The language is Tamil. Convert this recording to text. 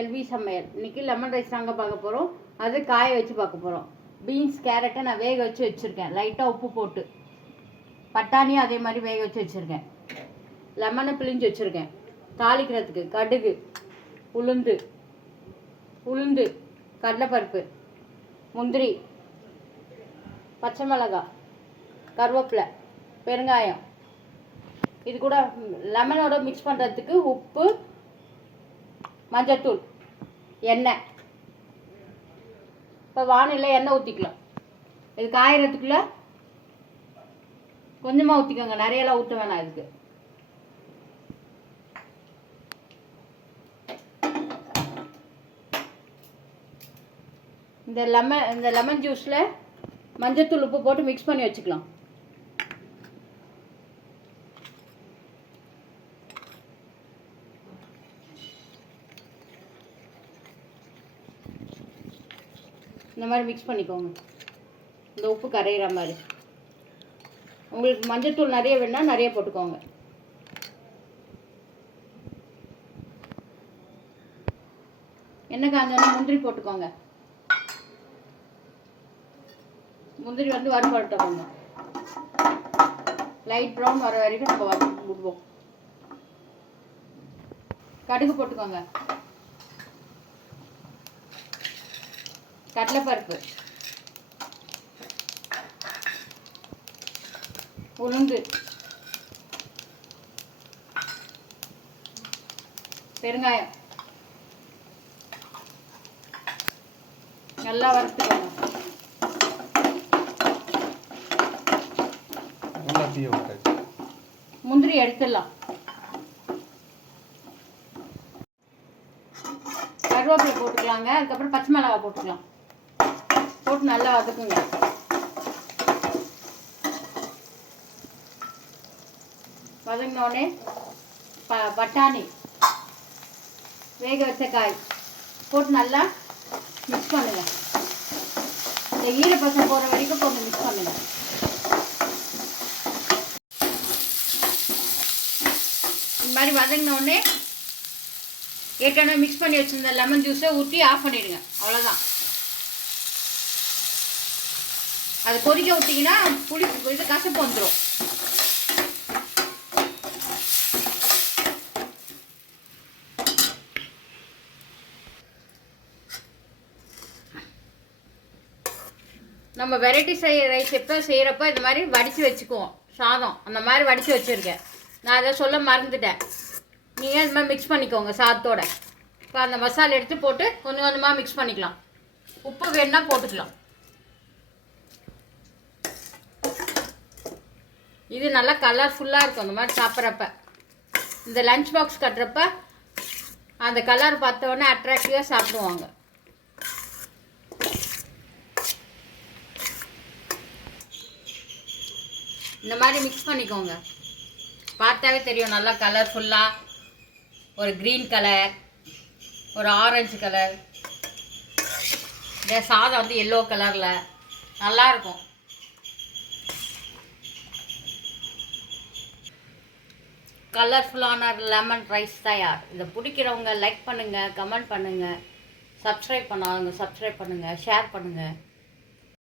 எல்வி சமையல். இன்றைக்கி லெமன் ரைஸ் தாங்க பார்க்க போகிறோம். அது காய வச்சு பார்க்க போகிறோம். பீன்ஸ் கேரட்டை நான் வேக வச்சு வச்சுருக்கேன், லைட்டாக உப்பு போட்டு. பட்டாணியும் அதே மாதிரி வேக வச்சு வச்சுருக்கேன். லெமனை பிழிஞ்சு வச்சுருக்கேன். தாளிக்கிறதுக்கு கடுகு, உளுந்து, கடலைப்பருப்பு, முந்திரி, பச்சை மிளகாய், கருவேப்பிலை, பெருங்காயம். இது கூட லெமனோட மிக்ஸ் பண்ணுறதுக்கு உப்பு, மஞ்சத்தூள், எண்ணெய். இப்போ வானிலையில் எண்ணெய் ஊற்றிக்கலாம். இது காயறதுக்குள்ளே கொஞ்சமாக ஊற்றிக்கோங்க, நிறையெல்லாம் ஊற்ற வேணாம். இதுக்கு இந்த லெமன் ஜூஸில் மஞ்சத்தூள் உப்பு போட்டு மிக்ஸ் பண்ணி வச்சுக்கலாம். இந்த மாதிரி மிக்ஸ் பண்ணிக்கோங்க, இந்த உப்பு கரையிற மாதிரி. உங்களுக்கு மஞ்சத்தூள் நிறைய வேணால் நிறைய போட்டுக்கோங்க. எண்ணெய் காஞ்சோன்னா முந்திரி போட்டுக்கோங்க. முந்திரி வறுபட்டோங்க. லைட் ப்ரௌன் வர வரைக்கும் நம்ம வறுத்து விடுவோம். கடுகு போட்டுக்கோங்க. கடலைப்பருப்பு, உளுந்து, பெருங்காயம் நல்லா வறுத்துக்கோங்க. முந்திரி எடுத்துடலாம். கருவேப்பிலை போட்டுக்கலாங்க. அதுக்கப்புறம் பச்சை மிளகாய் போட்டுக்கலாம். போட்டு நல்லா வதக்குங்க. வதங்கினோடனே பட்டாணி, வேக வச்ச காய் போட்டு நல்லா மிக்ஸ் பண்ணுங்க. இந்த ஈரப்பசம் போகிற வரைக்கும் கொஞ்சம் மிக்ஸ் பண்ணுங்க. இந்த மாதிரி வதங்கினோடனே ஏற்கனவே மிக்ஸ் பண்ணி வச்சுருந்த லெமன் ஜூஸை ஊற்றி ஆஃப் பண்ணிடுங்க. அவ்வளோதான். அது கொதிக்க விட்டிங்கன்னா இது கசப்பு வந்துடும். நம்ம வெரைட்டி ரைஸ் எப்போ செய்கிறப்ப இந்த மாதிரி வடித்து வச்சுக்குவோம். சாதம் அந்த மாதிரி வடித்து வச்சுருக்கேன். நான் அதை சொல்ல மறந்துட்டேன். நீங்கள் இந்த மாதிரி மிக்ஸ் பண்ணிக்கோங்க சாதத்தோட. இப்போ அந்த மசாலா எடுத்து போட்டு கொஞ்சம் கொஞ்சமாக மிக்ஸ் பண்ணிக்கலாம். உப்பு வேணுன்னா போட்டுக்கலாம். இது நல்லா கலர்ஃபுல்லாக இருக்கும் அந்த மாதிரி சாப்பிட்றப்ப. இந்த லஞ்ச் பாக்ஸ் கட்டுறப்ப அந்த கலர் பார்த்தோன்னே அட்ராக்டிவாக சாப்பிடுவாங்க. இந்த மாதிரி மிக்ஸ் பண்ணிக்கோங்க. பார்த்தாவே தெரியும் நல்லா கலர்ஃபுல்லாக. ஒரு க்ரீன் கலர், ஒரு ஆரஞ்சு கலர், இந்த சாதம் எல்லோ கலரில் நல்லாயிருக்கும். கலர்ஃபுல்லான லெமன் ரைஸ் தயார். இதை பிடிக்கிறவங்க லைக் பண்ணுங்கள், கமெண்ட் பண்ணுங்கள், சப்ஸ்கிரைப் பண்ணாதவங்க சப்ஸ்கிரைப் பண்ணுங்கள், ஷேர் பண்ணுங்கள்.